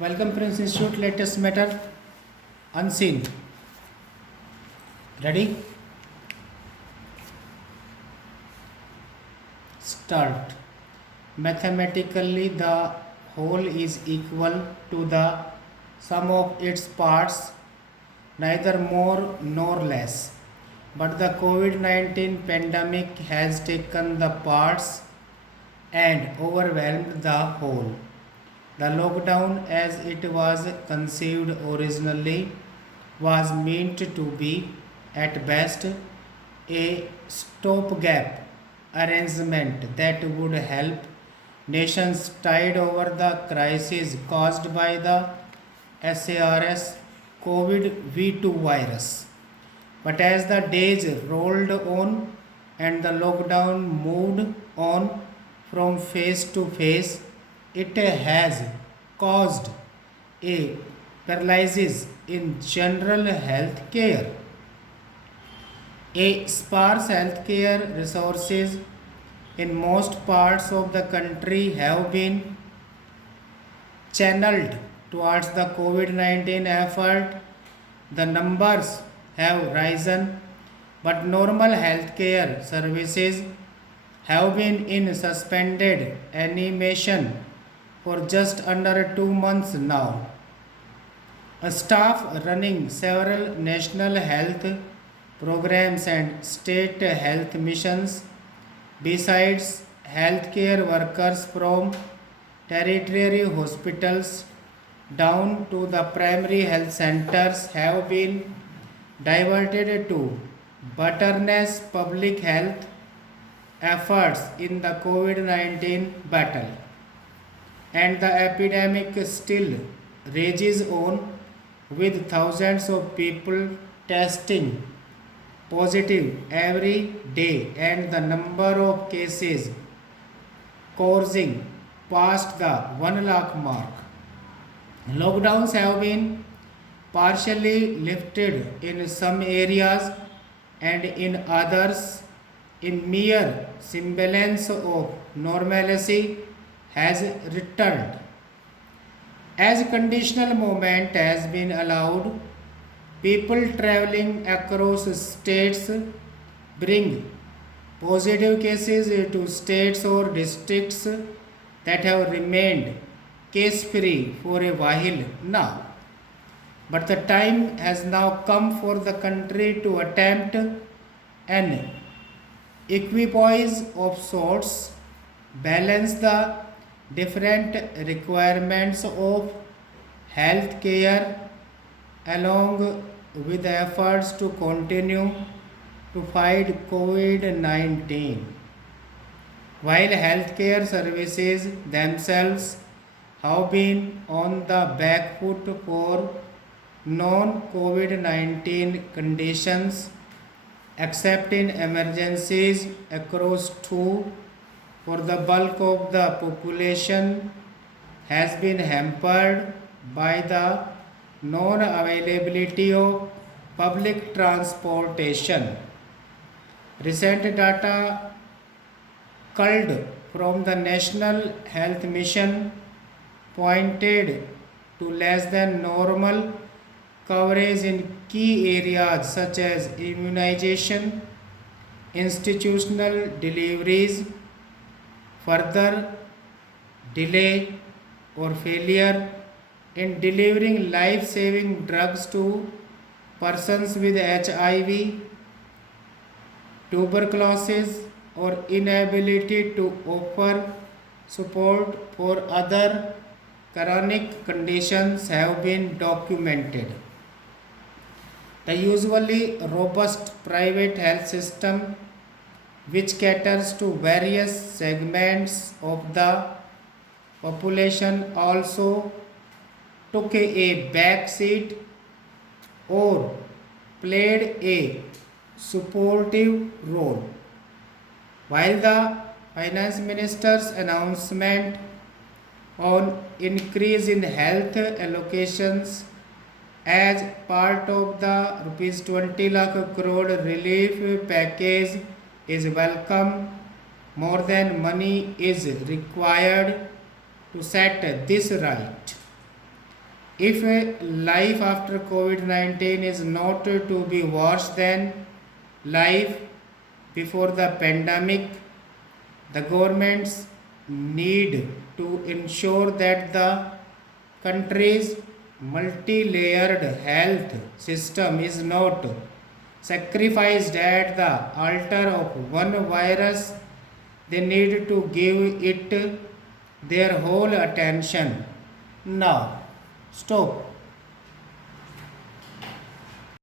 Welcome Prince Institute, latest matter unseen. Ready? Start. Mathematically, the whole is equal to the sum of its parts, neither more nor less. But the COVID 19 pandemic has taken the parts and overwhelmed the whole. The lockdown, as it was conceived originally, was meant to be, at best, a stopgap arrangement that would help nations tide over the crisis caused by the SARS COVID V2 virus. But as the days rolled on and the lockdown moved on from phase to phase, it has caused a paralysis in general health care. A sparse healthcare resources in most parts of the country have been channeled towards the COVID 19 effort. The numbers have risen, but normal healthcare services have been in suspended animation for just under 2 months now. A staff running several national health programs and state health missions, besides healthcare workers from tertiary hospitals down to the primary health centers, have been diverted to Butterness public health efforts in the COVID 19 battle. And the epidemic still rages on, with thousands of people testing positive every day and the number of cases coursing past the 1 lakh mark. Lockdowns have been partially lifted in some areas, and in others, in mere semblance of normalcy has returned. As conditional movement has been allowed, people traveling across states bring positive cases to states or districts that have remained case free for a while now. But the time has now come for the country to attempt an equipoise of sorts, balance the different requirements of health care along with efforts to continue to fight COVID 19. While healthcare services themselves have been on the back foot for non COVID 19 conditions, except in emergencies across two, for the bulk of the population has been hampered by the non availability of public transportation. Recent data culled from the National Health Mission pointed to less than normal coverage in key areas such as immunization, institutional deliveries, further delay or failure in delivering life saving drugs to persons with HIV, tuberculosis, or inability to offer support for other chronic conditions have been documented. The usually robust private health system, which caters to various segments of the population, also took a back seat or played a supportive role. While the finance minister's announcement on increase in health allocations as part of the rupees 20 lakh crore relief package is welcome, more than money is required to set this right. If life after COVID 19 is not to be worse than life before the pandemic, the governments need to ensure that the country's multi-layered health system is not sacrificed at the altar of one virus. They need to give it their whole attention. Now, stop.